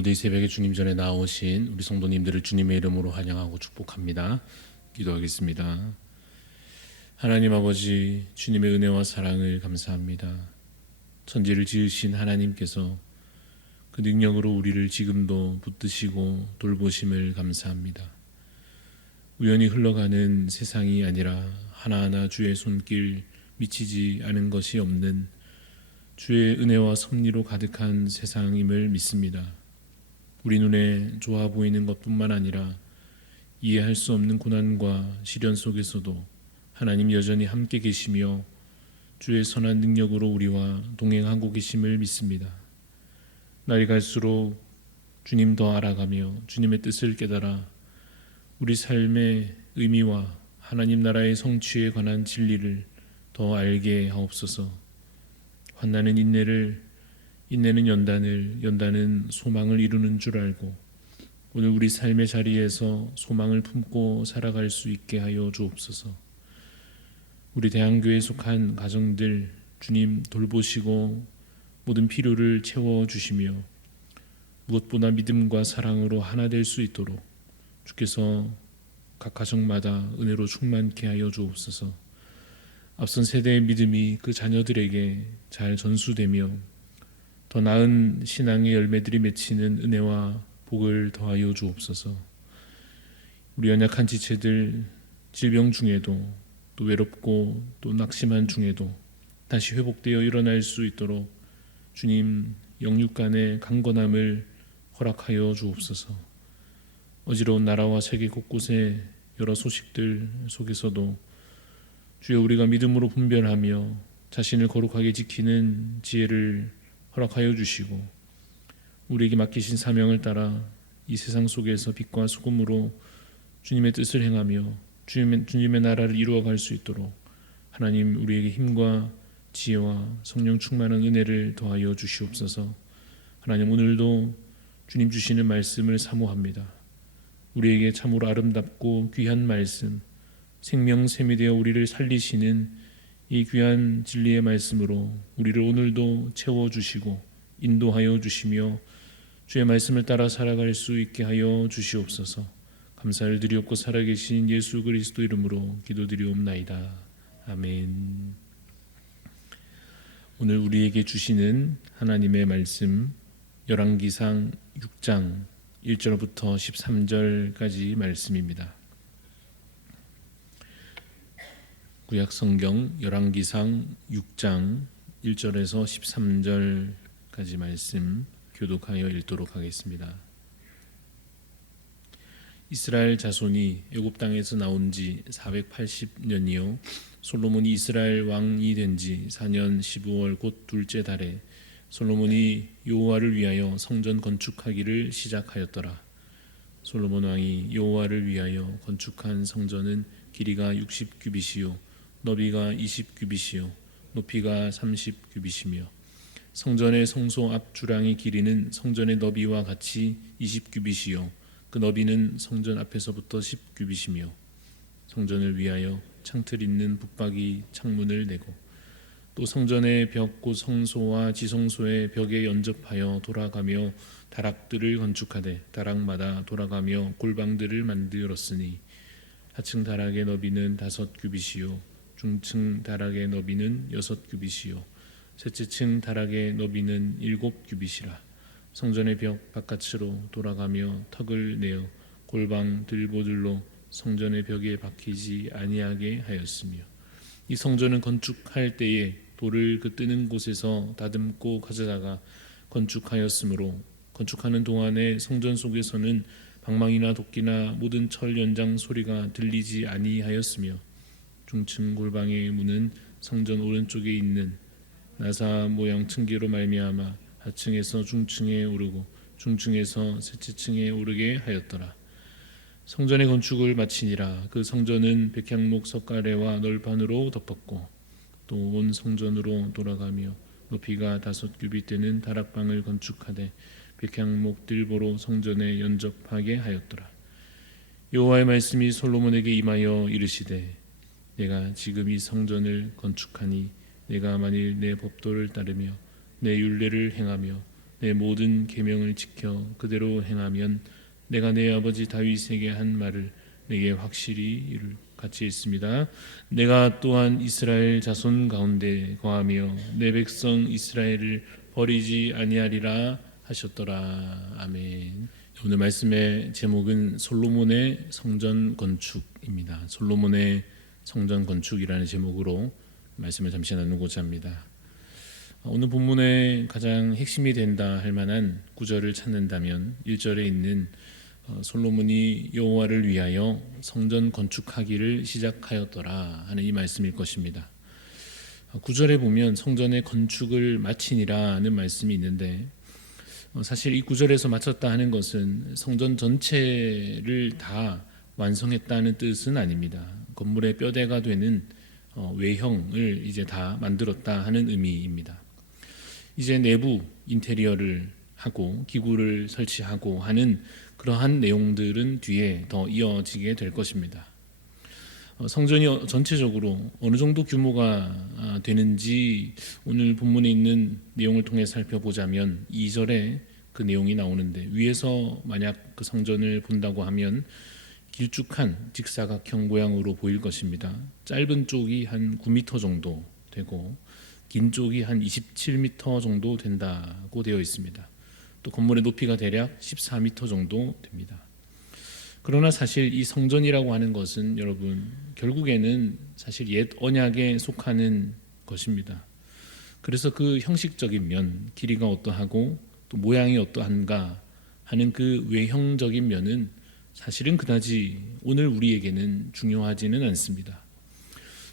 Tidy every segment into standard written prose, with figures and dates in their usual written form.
오늘도 이 새벽에 주님 전에 나오신 우리 성도님들을 주님의 이름으로 환영하고 축복합니다. 기도하겠습니다. 하나님 아버지, 주님의 은혜와 사랑을 감사합니다. 천지를 지으신 하나님께서 그 능력으로 우리를 지금도 붙드시고 돌보심을 감사합니다. 우연히 흘러가는 세상이 아니라 하나하나 주의 손길 미치지 않은 것이 없는 주의 은혜와 섭리로 가득한 세상임을 믿습니다. 우리 눈에 좋아 보이는 것뿐만 아니라 이해할 수 없는 고난과 시련 속에서도 하나님 여전히 함께 계시며 주의 선한 능력으로 우리와 동행하고 계심을 믿습니다. 날이 갈수록 주님 더 알아가며 주님의 뜻을 깨달아 우리 삶의 의미와 하나님 나라의 성취에 관한 진리를 더 알게 하옵소서. 환난은 인내를, 인내는 연단을, 연단은 소망을 이루는 줄 알고 오늘 우리 삶의 자리에서 소망을 품고 살아갈 수 있게 하여 주옵소서. 우리 대한교회에 속한 가정들 주님 돌보시고 모든 필요를 채워주시며 무엇보다 믿음과 사랑으로 하나 될 수 있도록 주께서 각 가정마다 은혜로 충만케 하여 주옵소서. 앞선 세대의 믿음이 그 자녀들에게 잘 전수되며 더 나은 신앙의 열매들이 맺히는 은혜와 복을 더하여 주옵소서. 우리 연약한 지체들 질병 중에도 또 외롭고 또 낙심한 중에도 다시 회복되어 일어날 수 있도록 주님 영육 간의 강건함을 허락하여 주옵소서. 어지러운 나라와 세계 곳곳의 여러 소식들 속에서도 주여 우리가 믿음으로 분별하며 자신을 거룩하게 지키는 지혜를 허락하여 주시고 우리에게 맡기신 사명을 따라 이 세상 속에서 빛과 소금으로 주님의 뜻을 행하며 주님의 나라를 이루어갈 수 있도록 하나님 우리에게 힘과 지혜와 성령 충만한 은혜를 더하여 주시옵소서. 하나님 오늘도 주님 주시는 말씀을 사모합니다. 우리에게 참으로 아름답고 귀한 말씀, 생명샘이 되어 우리를 살리시는 이 귀한 진리의 말씀으로 우리를 오늘도 채워주시고 인도하여 주시며 주의 말씀을 따라 살아갈 수 있게 하여 주시옵소서. 감사를 드리옵고 살아계신 예수 그리스도 이름으로 기도드리옵나이다. 아멘. 오늘 우리에게 주시는 하나님의 말씀 열왕기상 6장 1절부터 13절까지 말씀입니다. 구약성경 열왕기상 6장 1절에서 13절까지 말씀 교독하여 읽도록 하겠습니다. 이스라엘 자손이 애굽 땅에서 나온 지 480년이요 솔로몬이 이스라엘 왕이 된 지 4년 15월 곧 둘째 달에 솔로몬이 여호와를 위하여 성전 건축하기를 시작하였더라. 솔로몬 왕이 여호와를 위하여 건축한 성전은 길이가 60규빗이요 너비가 20규빗이요 높이가 30규빗이며 성전의 성소 앞 주랑의 길이는 성전의 너비와 같이 20규빗이요 그 너비는 성전 앞에서부터 10규빗이며 성전을 위하여 창틀 있는 붙박이 창문을 내고 또 성전의 벽 곧 성소와 지성소의 벽에 연접하여 돌아가며 다락들을 건축하되 다락마다 돌아가며 골방들을 만들었으니 하층 다락의 너비는 5규빗이요 중층 다락의 너비는 6규빗이요 셋째 층 다락의 너비는 7규빗이라. 성전의 벽 바깥으로 돌아가며 턱을 내어 골방 들보들로 성전의 벽에 박히지 아니하게 하였으며 이 성전은 건축할 때에 돌을 그 뜨는 곳에서 다듬고 가져다가 건축하였으므로 건축하는 동안에 성전 속에서는 방망이나 도끼나 모든 철 연장 소리가 들리지 아니하였으며 중층 골방의 문은 성전 오른쪽에 있는 나사 모양 층계로 말미암아 하층에서 중층에 오르고 중층에서 셋째 층에 오르게 하였더라. 성전의 건축을 마치니라. 그 성전은 백향목 석가래와 널판으로 덮었고 또 온 성전으로 돌아가며 높이가 5규빗 되는 다락방을 건축하되 백향목 들보로 성전에 연접하게 하였더라. 여호와의 말씀이 솔로몬에게 임하여 이르시되 내가 지금 이 성전을 건축하니 내가 만일 내 법도를 따르며 내 율례를 행하며 내 모든 계명을 지켜 그대로 행하면 내가 내 아버지 다윗에게 한 말을 내게 확실히 이룰. 같이 있습니다. 내가 또한 이스라엘 자손 가운데 거하며 내 백성 이스라엘을 버리지 아니하리라 하셨더라. 아멘. 오늘 말씀의 제목은 솔로몬의 성전 건축입니다. 솔로몬의 성전 건축이라는 제목으로 말씀을 잠시 나누고자 합니다. 오늘 본문의 가장 핵심이 된다 할 만한 구절을 찾는다면 1절에 있는 솔로몬이 여호와를 위하여 성전 건축하기를 시작하였더라 하는 이 말씀일 것입니다. 9절에 보면 성전의 건축을 마치니라는 말씀이 있는데 사실 이 9절에서 마쳤다 하는 것은 성전 전체를 다 완성했다는 뜻은 아닙니다. 건물의 뼈대가 되는 외형을 이제 다 만들었다 하는 의미입니다. 이제 내부 인테리어를 하고 기구를 설치하고 하는 그러한 내용들은 뒤에 더 이어지게 될 것입니다. 성전이 전체적으로 어느 정도 규모가 되는지 오늘 본문에 있는 내용을 통해 살펴보자면 2절에 그 내용이 나오는데, 위에서 만약 그 성전을 본다고 하면 길쭉한 직사각형 모양으로 보일 것입니다. 짧은 쪽이 한 9m 정도 되고 긴 쪽이 한 27m 정도 된다고 되어 있습니다. 또 건물의 높이가 대략 14m 정도 됩니다. 그러나 사실 이 성전이라고 하는 것은 여러분 결국에는 사실 옛 언약에 속하는 것입니다. 그래서 그 형식적인 면, 길이가 어떠하고 또 모양이 어떠한가 하는 그 외형적인 면은 사실은 그다지 오늘 우리에게는 중요하지는 않습니다.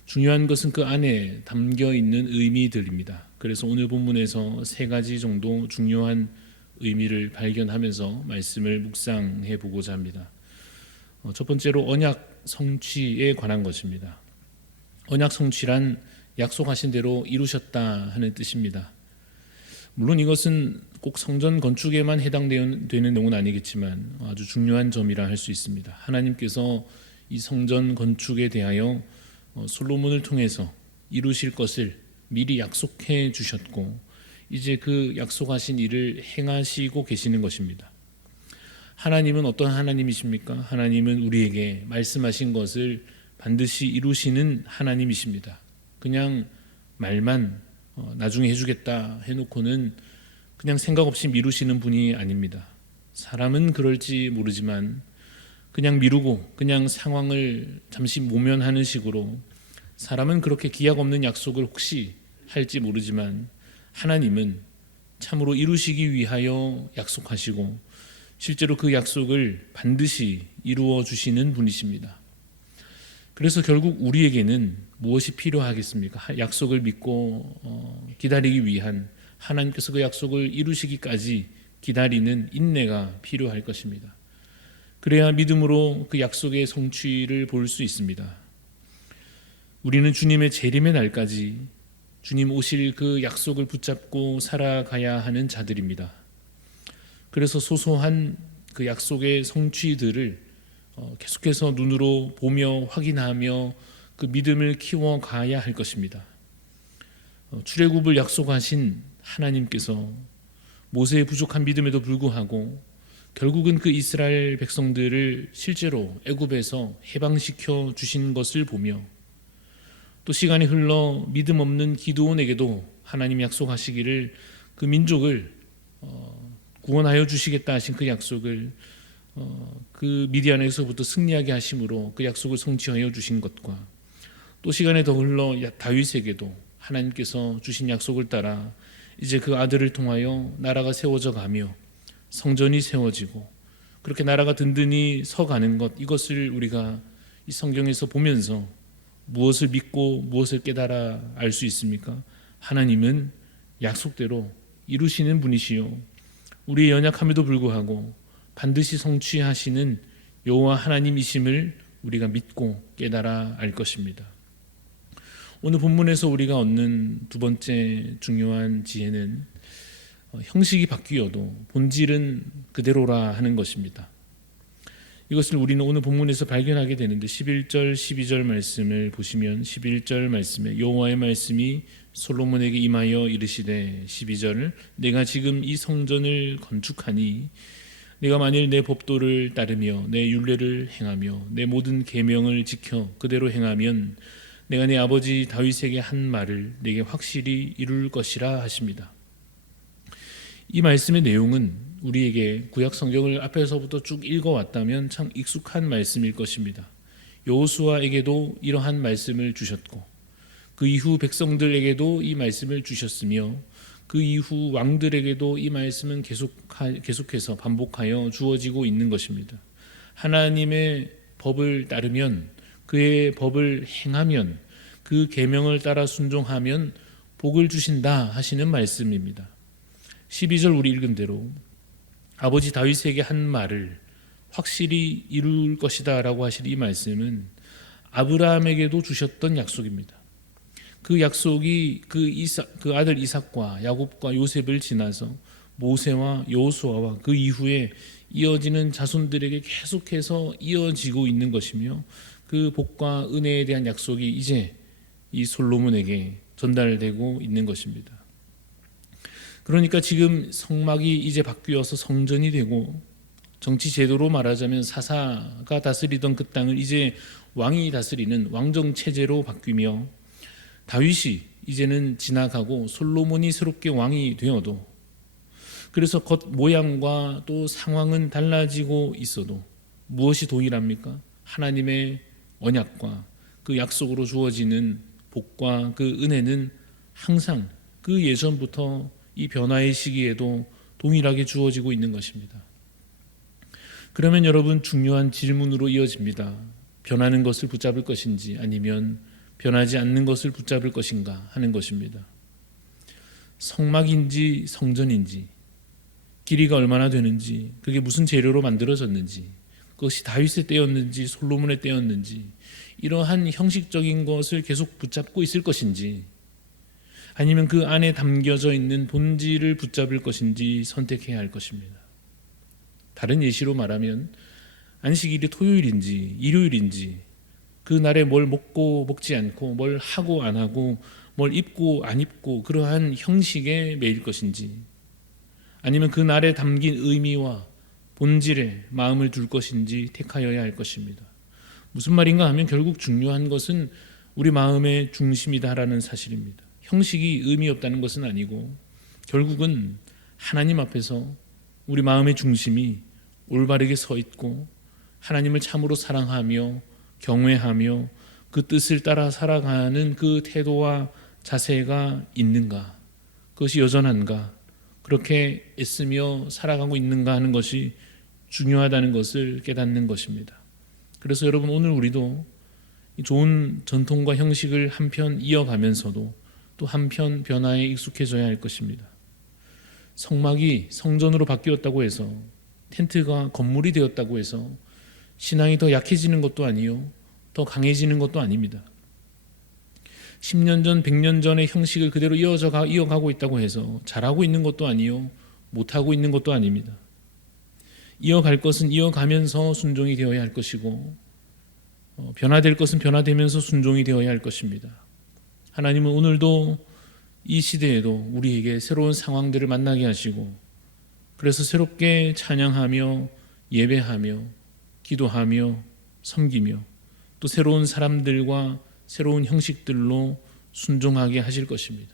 중요한 것은 그 안에 담겨 있는 의미들입니다. 그래서 오늘 본문에서 3가지 정도 중요한 의미를 발견하면서 말씀을 묵상해 보고자 합니다. 첫 번째로 언약 성취에 관한 것입니다. 언약 성취란 약속하신 대로 이루셨다 하는 뜻입니다. 물론 이것은 꼭 성전 건축에만 해당되는 내용은 아니겠지만 아주 중요한 점이라 할 수 있습니다. 하나님께서 이 성전 건축에 대하여 솔로몬을 통해서 이루실 것을 미리 약속해 주셨고 이제 그 약속하신 일을 행하시고 계시는 것입니다. 하나님은 어떤 하나님이십니까? 하나님은 우리에게 말씀하신 것을 반드시 이루시는 하나님이십니다. 그냥 말만 나중에 해주겠다 해놓고는 그냥 생각 없이 미루시는 분이 아닙니다. 사람은 그럴지 모르지만 그냥 미루고 그냥 상황을 잠시 모면하는 식으로 사람은 그렇게 기약 없는 약속을 혹시 할지 모르지만 하나님은 참으로 이루시기 위하여 약속하시고 실제로 그 약속을 반드시 이루어 주시는 분이십니다. 그래서 결국 우리에게는 무엇이 필요하겠습니까? 약속을 믿고 기다리기 위한, 하나님께서 그 약속을 이루시기까지 기다리는 인내가 필요할 것입니다. 그래야 믿음으로 그 약속의 성취를 볼 수 있습니다. 우리는 주님의 재림의 날까지 주님 오실 그 약속을 붙잡고 살아가야 하는 자들입니다. 그래서 소소한 그 약속의 성취들을 계속해서 눈으로 보며 확인하며 그 믿음을 키워가야 할 것입니다. 출애굽을 약속하신 하나님께서 모세의 부족한 믿음에도 불구하고 결국은 그 이스라엘 백성들을 실제로 애굽에서 해방시켜 주신 것을 보며 또 시간이 흘러 믿음 없는 기드온에게도 하나님 약속하시기를 그 민족을 구원하여 주시겠다 하신 그 약속을 그 미디안에서부터 승리하게 하심으로 그 약속을 성취하여 주신 것과 또 시간이 더 흘러 다윗에게도 하나님께서 주신 약속을 따라 이제 그 아들을 통하여 나라가 세워져 가며 성전이 세워지고 그렇게 나라가 든든히 서가는 것, 이것을 우리가 이 성경에서 보면서 무엇을 믿고 무엇을 깨달아 알 수 있습니까? 하나님은 약속대로 이루시는 분이시요 우리의 연약함에도 불구하고 반드시 성취하시는 여호와 하나님이심을 우리가 믿고 깨달아 알 것입니다. 오늘 본문에서 우리가 얻는 두 번째 중요한 지혜는 형식이 바뀌어도 본질은 그대로라 하는 것입니다. 이것을 우리는 오늘 본문에서 발견하게 되는데 11절 12절 말씀을 보시면 11절 말씀에 여호와의 말씀이 솔로몬에게 임하여 이르시되 12절 내가 지금 이 성전을 건축하니 내가 만일 내 법도를 따르며 내 율례를 행하며 내 모든 계명을 지켜 그대로 행하면 내가 내 아버지 다윗에게 한 말을 내게 확실히 이룰 것이라 하십니다. 이 말씀의 내용은 우리에게 구약 성경을 앞에서부터 쭉 읽어왔다면 참 익숙한 말씀일 것입니다. 여호수아에게도 이러한 말씀을 주셨고 그 이후 백성들에게도 이 말씀을 주셨으며 그 이후 왕들에게도 이 말씀은 계속해서 반복하여 주어지고 있는 것입니다. 하나님의 법을 따르면 그의 법을 행하면 그 계명을 따라 순종하면 복을 주신다 하시는 말씀입니다. 12절 우리 읽은 대로 아버지 다윗에게 한 말을 확실히 이룰 것이다 라고 하실 이 말씀은 아브라함에게도 주셨던 약속입니다. 그 약속이 그 아들 이삭과 야곱과 요셉을 지나서 모세와 여호수아와 그 이후에 이어지는 자손들에게 계속해서 이어지고 있는 것이며 그 복과 은혜에 대한 약속이 이제 이 솔로몬에게 전달되고 있는 것입니다. 그러니까 지금 성막이 이제 바뀌어서 성전이 되고 정치 제도로 말하자면 사사가 다스리던 그 땅을 이제 왕이 다스리는 왕정 체제로 바뀌며 다윗이 이제는 지나가고 솔로몬이 새롭게 왕이 되어도 그래서 겉 모양과 또 상황은 달라지고 있어도 무엇이 동일합니까? 하나님의 언약과 그 약속으로 주어지는 복과 그 은혜는 항상 그 예전부터 이 변화의 시기에도 동일하게 주어지고 있는 것입니다. 그러면 여러분 중요한 질문으로 이어집니다. 변하는 것을 붙잡을 것인지 아니면 변하지 않는 것을 붙잡을 것인가 하는 것입니다. 성막인지 성전인지 길이가 얼마나 되는지 그게 무슨 재료로 만들어졌는지 그것이 다윗의 때였는지 솔로몬의 때였는지 이러한 형식적인 것을 계속 붙잡고 있을 것인지 아니면 그 안에 담겨져 있는 본질을 붙잡을 것인지 선택해야 할 것입니다. 다른 예시로 말하면 안식일이 토요일인지 일요일인지 그 날에 뭘 먹고 먹지 않고 뭘 하고 안 하고 뭘 입고 안 입고 그러한 형식에 매일 것인지 아니면 그 날에 담긴 의미와 본질에 마음을 둘 것인지 택하여야 할 것입니다. 무슨 말인가 하면 결국 중요한 것은 우리 마음의 중심이다라는 사실입니다. 형식이 의미 없다는 것은 아니고 결국은 하나님 앞에서 우리 마음의 중심이 올바르게 서 있고 하나님을 참으로 사랑하며 경외하며 그 뜻을 따라 살아가는 그 태도와 자세가 있는가, 그것이 여전한가, 그렇게 애쓰며 살아가고 있는가 하는 것이 중요하다는 것을 깨닫는 것입니다. 그래서 여러분 오늘 우리도 좋은 전통과 형식을 한편 이어가면서도 또 한편 변화에 익숙해져야 할 것입니다. 성막이 성전으로 바뀌었다고 해서 텐트가 건물이 되었다고 해서 신앙이 더 약해지는 것도 아니요 더 강해지는 것도 아닙니다. 10년 전 100년 전의 형식을 그대로 이어가고 있다고 해서 잘하고 있는 것도 아니요 못하고 있는 것도 아닙니다. 이어갈 것은 이어가면서 순종이 되어야 할 것이고 변화될 것은 변화되면서 순종이 되어야 할 것입니다. 하나님은 오늘도 이 시대에도 우리에게 새로운 상황들을 만나게 하시고 그래서 새롭게 찬양하며 예배하며 기도하며 섬기며 또 새로운 사람들과 새로운 형식들로 순종하게 하실 것입니다.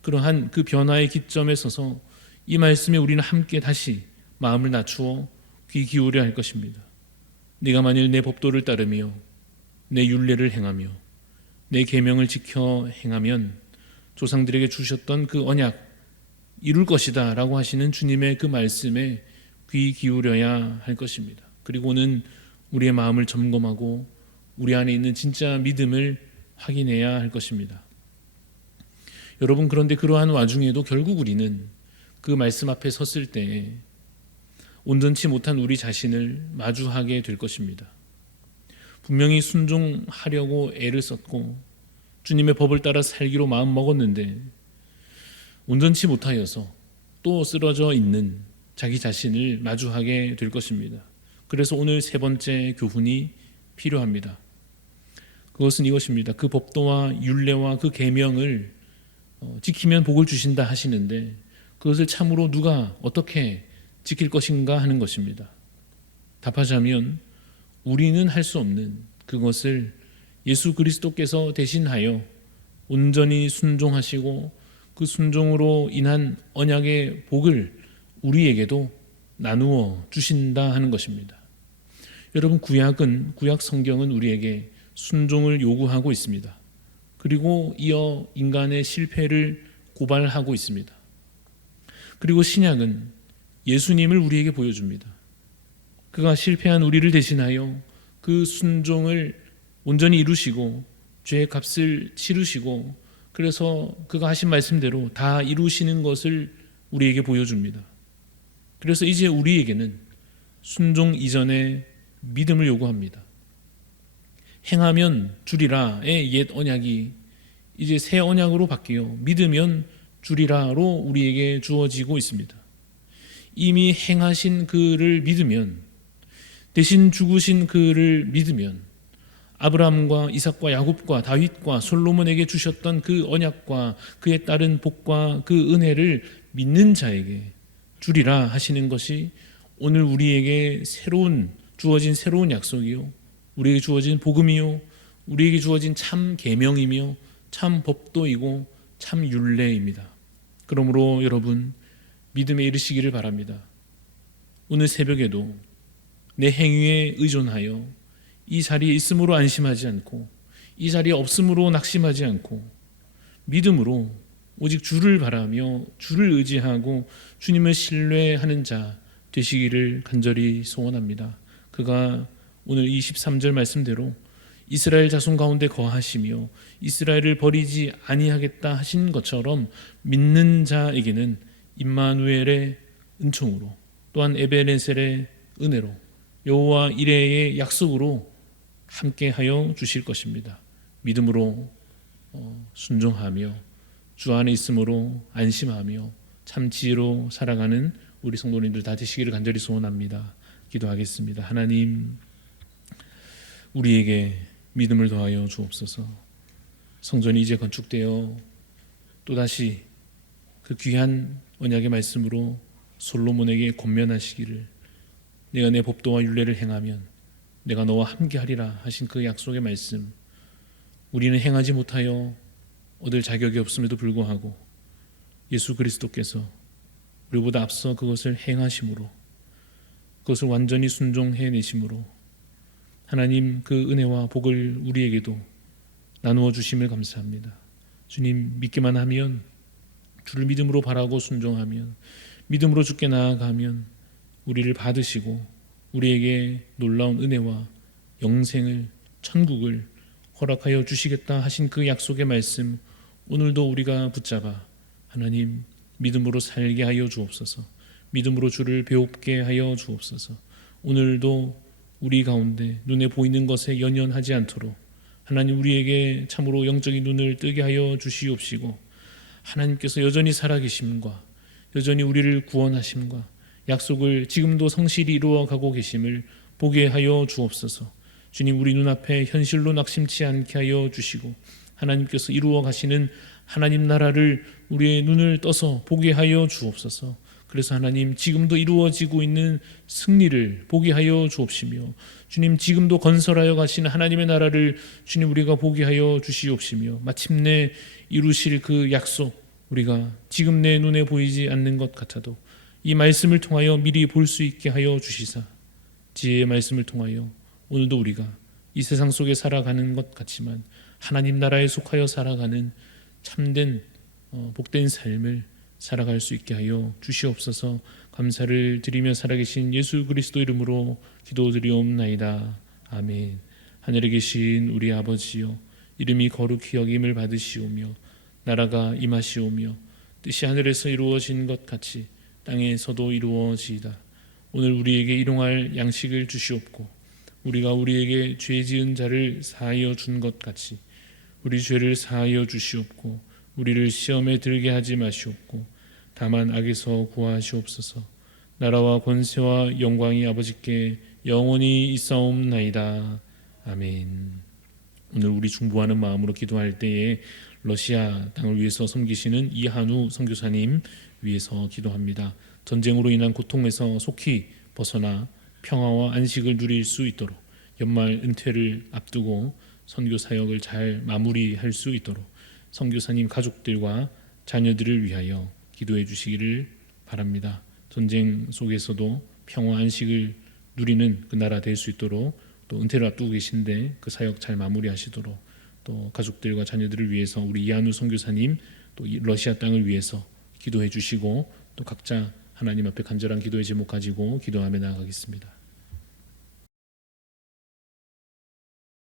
그러한 그 변화의 기점에 서서 이 말씀에 우리는 함께 다시 마음을 낮추어 귀 기울여야 할 것입니다. 네가 만일 내 법도를 따르며 내 율례를 행하며 내 계명을 지켜 행하면 조상들에게 주셨던 그 언약 이룰 것이다 라고 하시는 주님의 그 말씀에 귀 기울여야 할 것입니다. 그리고는 우리의 마음을 점검하고 우리 안에 있는 진짜 믿음을 확인해야 할 것입니다. 여러분, 그런데 그러한 와중에도 결국 우리는 그 말씀 앞에 섰을 때 온전치 못한 우리 자신을 마주하게 될 것입니다. 분명히 순종하려고 애를 썼고 주님의 법을 따라 살기로 마음 먹었는데 온전치 못하여서 또 쓰러져 있는 자기 자신을 마주하게 될 것입니다. 그래서 오늘 세 번째 교훈이 필요합니다. 그것은 이것입니다. 그 법도와 율례와 그 계명을 지키면 복을 주신다 하시는데 그것을 참으로 누가 어떻게 지킬 것인가 하는 것입니다. 답하자면 우리는 할 수 없는 그것을 예수 그리스도께서 대신하여 온전히 순종하시고 그 순종으로 인한 언약의 복을 우리에게도 나누어 주신다 하는 것입니다. 여러분, 구약 성경은 우리에게 순종을 요구하고 있습니다. 그리고 이어 인간의 실패를 고발하고 있습니다. 그리고 신약은 예수님을 우리에게 보여줍니다. 그가 실패한 우리를 대신하여 그 순종을 온전히 이루시고 죄의 값을 치르시고 그래서 그가 하신 말씀대로 다 이루시는 것을 우리에게 보여줍니다. 그래서 이제 우리에게는 순종 이전에 믿음을 요구합니다. 행하면 주리라의 옛 언약이 이제 새 언약으로 바뀌어 믿으면 주리라로 우리에게 주어지고 있습니다. 이미 행하신 그를 믿으면, 대신 죽으신 그를 믿으면 아브라함과 이삭과 야곱과 다윗과 솔로몬에게 주셨던 그 언약과 그에 따른 복과 그 은혜를 믿는 자에게 주리라 하시는 것이 오늘 우리에게 주어진 새로운 약속이요, 우리에게 주어진 복음이요, 우리에게 주어진 참 계명이며 참 법도이고 참 율례입니다. 그러므로 여러분, 믿음에 이르시기를 바랍니다. 오늘 새벽에도 내 행위에 의존하여 이 자리에 있음으로 안심하지 않고 이 자리에 없음으로 낙심하지 않고 믿음으로 오직 주를 바라며 주를 의지하고 주님을 신뢰하는 자 되시기를 간절히 소원합니다. 그가 오늘 23절 말씀대로 이스라엘 자손 가운데 거하시며 이스라엘을 버리지 아니하겠다 하신 것처럼 믿는 자에게는 임마누엘의 은총으로 또한 에베네셀의 은혜로 여호와 이레의 약속으로 함께하여 주실 것입니다. 믿음으로 순종하며 주 안에 있음으로 안심하며 참 지혜로 살아가는 우리 성도님들 다 되시기를 간절히 소원합니다. 기도하겠습니다. 하나님, 우리에게 믿음을 더하여 주옵소서. 성전이 이제 건축되어 또다시 그 귀한 언약의 말씀으로 솔로몬에게 권면하시기를, 내가 내 법도와 율례를 행하면 내가 너와 함께하리라 하신 그 약속의 말씀, 우리는 행하지 못하여 얻을 자격이 없음에도 불구하고 예수 그리스도께서 우리보다 앞서 그것을 행하심으로, 그것을 완전히 순종해내심으로 하나님 그 은혜와 복을 우리에게도 나누어 주심을 감사합니다. 주님, 믿기만 하면, 주를 믿음으로 바라고 순종하면, 믿음으로 주께 나아가면 우리를 받으시고 우리에게 놀라운 은혜와 영생을, 천국을 허락하여 주시겠다 하신 그 약속의 말씀, 오늘도 우리가 붙잡아 하나님 믿음으로 살게 하여 주옵소서. 믿음으로 주를 배웁게 하여 주옵소서. 오늘도 우리 가운데 눈에 보이는 것에 연연하지 않도록 하나님 우리에게 참으로 영적인 눈을 뜨게 하여 주시옵시고, 하나님께서 여전히 살아계심과 여전히 우리를 구원하심과 약속을 지금도 성실히 이루어가고 계심을 보게 하여 주옵소서. 주님, 우리 눈앞에 현실로 낙심치 않게 하여 주시고 하나님께서 이루어 가시는 하나님 나라를 우리의 눈을 떠서 보게 하여 주옵소서. 그래서 하나님, 지금도 이루어지고 있는 승리를 보게 하여 주옵시며, 주님 지금도 건설하여 가시는 하나님의 나라를 주님 우리가 보게 하여 주시옵시며, 마침내 이루실 그 약속, 우리가 지금 내 눈에 보이지 않는 것 같아도 이 말씀을 통하여 미리 볼 수 있게 하여 주시사, 지혜의 말씀을 통하여 오늘도 우리가 이 세상 속에 살아가는 것 같지만 하나님 나라에 속하여 살아가는 참된 복된 삶을 살아갈 수 있게 하여 주시옵소서. 감사를 드리며 살아계신 예수 그리스도 이름으로 기도드리옵나이다. 아멘. 하늘에 계신 우리 아버지여, 이름이 거룩히 여김을 받으시오며 나라가 임하시오며 뜻이 하늘에서 이루어진 것 같이 땅에서도 이루어지이다. 오늘 우리에게 일용할 양식을 주시옵고 우리가 우리에게 죄 지은 자를 사하여 준 것 같이 우리 죄를 사하여 주시옵고 우리를 시험에 들게 하지 마시옵고 다만 악에서 구하시옵소서. 나라와 권세와 영광이 아버지께 영원히 있사옵나이다. 아멘. 오늘 우리 중보하는 마음으로 기도할 때에 러시아 땅을 위해서 섬기시는 이한우 선교사님 위해서 기도합니다. 전쟁으로 인한 고통에서 속히 벗어나 평화와 안식을 누릴 수 있도록, 연말 은퇴를 앞두고 선교 사역을 잘 마무리할 수 있도록 선교사님 가족들과 자녀들을 위하여 기도해 주시기를 바랍니다. 전쟁 속에서도 평화 안식을 누리는 그 나라 될 수 있도록, 또 은퇴를 앞두고 계신데 그 사역 잘 마무리하시도록, 또 가족들과 자녀들을 위해서 우리 이한우 선교사님, 또 러시아 땅을 위해서 기도해 주시고, 또 각자 하나님 앞에 간절한 기도의 제목 가지고 기도하며 나아가겠습니다.